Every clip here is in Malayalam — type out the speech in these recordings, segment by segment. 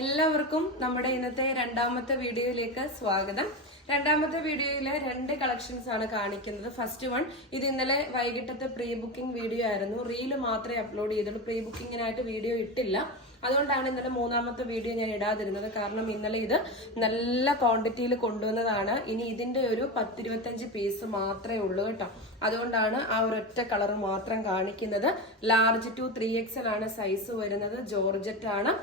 എല്ലാവർക്കും നമ്മുടെ ഇന്നത്തെ രണ്ടാമത്തെ വീഡിയോയിലേക്ക് സ്വാഗതം. രണ്ടാമത്തെ വീഡിയോയിലെ രണ്ട് കളക്ഷൻസ് ആണ് കാണിക്കുന്നത്. ഫസ്റ്റ് വൺ ഇത് ഇന്നലെ വൈകിട്ടത്തെ പ്രീ ബുക്കിംഗ് വീഡിയോ ആയിരുന്നു. റീൽ മാത്രമേ അപ്ലോഡ് ചെയ്തുള്ളൂ. പ്രീ ബുക്കിങ്ങിനായിട്ട് വീഡിയോ ഇട്ടില്ല. അതുകൊണ്ടാണ് ഇന്നലെ മൂന്നാമത്തെ വീഡിയോ ഞാൻ ഇടാതിരുന്നത്. കാരണം ഇന്നലെ ഇത് നല്ല ക്വാണ്ടിറ്റിയിൽ കൊണ്ടുവന്നതാണ്. ഇനി ഇതിന്റെ ഒരു പത്തിരുപത്തഞ്ച് പീസ് മാത്രമേ ഉള്ളൂ കേട്ടോ. അതുകൊണ്ടാണ് ആ ഒരൊറ്റ കളർ മാത്രം കാണിക്കുന്നത്. ലാർജ് ടു ത്രീ എക്സൽ ആണ് സൈസ് വരുന്നത്. ജോർജറ്റ് ആണ്.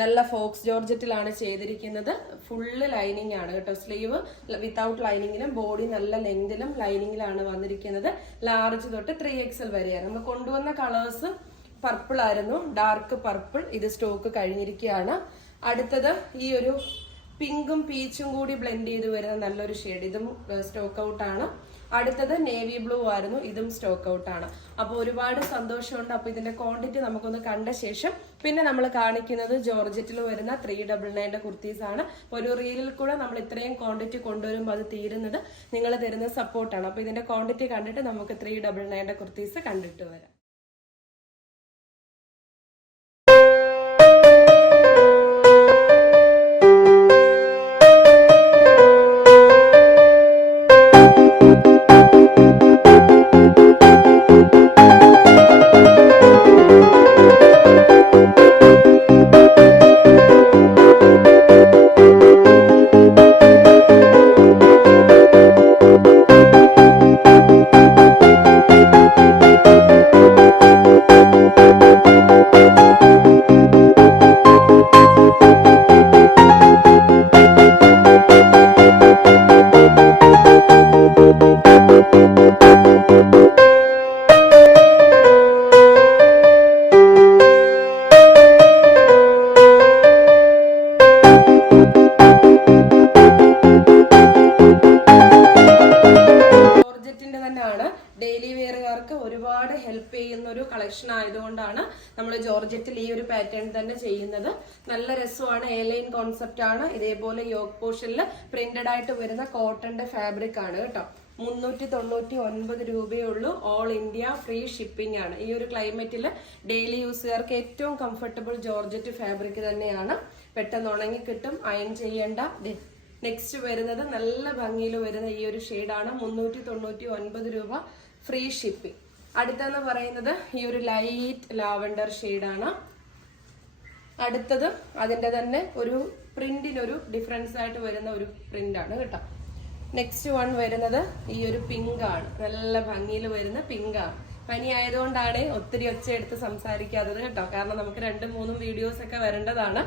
നല്ല ഫോക്സ് ജോർജറ്റിലാണ് ചെയ്തിരിക്കുന്നത്. ഫുള്ള് ലൈനിങ് ആണ് കേട്ടോ. സ്ലീവ് വിത്തൗട്ട് ലൈനിങ്ങിലും ബോഡി നല്ല ലെങ്തിലും ലൈനിങ്ങിലാണ് വന്നിരിക്കുന്നത്. ലാർജ് തൊട്ട് ത്രീ എക്സൽ വരെയാണ്. നമ്മൾ കൊണ്ടുവന്ന കളേഴ്സ് പർപ്പിൾ ആയിരുന്നു. ഡാർക്ക് പർപ്പിൾ ഇത് സ്റ്റോക്ക് കഴിഞ്ഞിരിക്കുകയാണ്. അടുത്തത് ഈ ഒരു പിങ്കും പീച്ചും കൂടി ബ്ലെൻഡ് ചെയ്ത് വരുന്ന നല്ലൊരു ഷെയ്ഡ് ഇതും സ്റ്റോക്ക് ഔട്ട് ആണ്. അടുത്തത് നേവി ബ്ലൂ ആയിരുന്നു. ഇതും സ്റ്റോക്ക് ഔട്ട് ആണ്. അപ്പോൾ ഒരുപാട് സന്തോഷമുണ്ട്. അപ്പോൾ ഇതിന്റെ ക്വാണ്ടിറ്റി നമുക്കൊന്ന് കണ്ട ശേഷം പിന്നെ നമ്മൾ കാണിക്കുന്നത് ജോർജറ്റിൽ വരുന്ന ത്രീ ഡബിൾ നയന്റെ കുർത്തീസ് ആണ്. അപ്പോൾ ഒരു റീലിൽ കൂടെ നമ്മൾ ഇത്രയും ക്വാണ്ടിറ്റി കൊണ്ടുവരുമ്പോൾ അത് തീരുന്നത് നിങ്ങൾ തരുന്ന സപ്പോർട്ടാണ് അപ്പോൾ ഇതിന്റെ ക്വാണ്ടിറ്റി കണ്ടിട്ട് നമുക്ക് ത്രീ ഡബിൾ നയന്റെ കുർത്തീസ് കണ്ടിട്ട് വരാം. തന്നെയാണ്. ഡെയിലി വെയറുകാർക്ക് ഒരുപാട് ഹെൽപ്പ് ചെയ്യുന്ന ഒരു കളക്ഷൻ ആയതുകൊണ്ടാണ് നമ്മൾ ജോർജറ്റിൽ ഈ ഒരു പാറ്റേൺ തന്നെ ചെയ്യുന്നത്. നല്ല രസമാണ്. എ ലൈൻ കോൺസെപ്റ്റ് ആണ്. ഇതേപോലെ യോഗ് പോഷനിൽ പ്രിന്റഡ് ആയിട്ട് വരുന്ന കോട്ടന്റെ ഫാബ്രിക് ആണ് കേട്ടോ. മുന്നൂറ്റി തൊണ്ണൂറ്റി ഒൻപത് രൂപയേ ഉള്ളൂ ഓൾ ഇന്ത്യ ഫ്രീ ഷിപ്പിംഗ് ആണ്. ഈ ഒരു ക്ലൈമറ്റിൽ ഡെയിലി യൂസുകാർക്ക് ഏറ്റവും കംഫർട്ടബിൾ ജോർജറ്റ് ഫാബ്രിക് തന്നെയാണ്. പെട്ടെന്ന് ഉണങ്ങി കിട്ടും അയൺ ചെയ്യേണ്ട നെക്സ്റ്റ് വരുന്നത് നല്ല ഭംഗിയിൽ വരുന്ന ഈ ഒരു ഷെയ്ഡാണ് മുന്നൂറ്റി തൊണ്ണൂറ്റി ഒൻപത് രൂപ ഫ്രീ ഷിപ്പിംഗ് അടുത്തെന്ന് പറയുന്നത് ഈ ഒരു ലൈറ്റ് ലാവൻഡർ ഷെയ്ഡാണ് അടുത്തത് അതിന്റെ തന്നെ ഒരു പ്രിന്റിനൊരു ഡിഫറൻസ് ആയിട്ട് വരുന്ന ഒരു പ്രിന്റ് ആണ് കേട്ടോ. നെക്സ്റ്റ് വൺ വരുന്നത് ഈ ഒരു പിങ്ക് ആണ്. നല്ല ഭംഗിയിൽ വരുന്ന പിങ്ക് ആണ്. പനി ആയതുകൊണ്ടാണ് ഒത്തിരി ഒച്ച എടുത്ത് സംസാരിക്കാത്തത് കേട്ടോ. കാരണം നമുക്ക് രണ്ടും മൂന്നും വീഡിയോസ് ഒക്കെ വരേണ്ടതാണ്.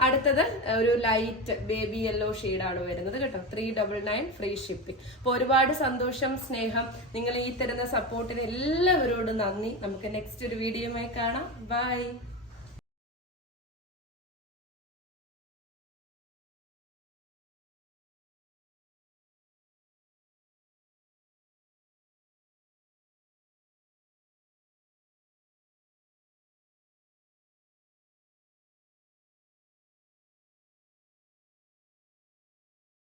അടുത്തത് ഒരു ലൈറ്റ് ബേബി യെല്ലോ ആണ് വരുന്നത് കേട്ടോ. Three double nine free shipping അപ്പോൾ ഒരുപാട് സന്തോഷം സ്നേഹം. നിങ്ങൾ ഈ തരുന്ന സപ്പോർട്ടിന് എല്ലാവരോടും നന്ദി. നമുക്ക് നെക്സ്റ്റ് ഒരു വീഡിയോയുമായി കാണാം. ബൈ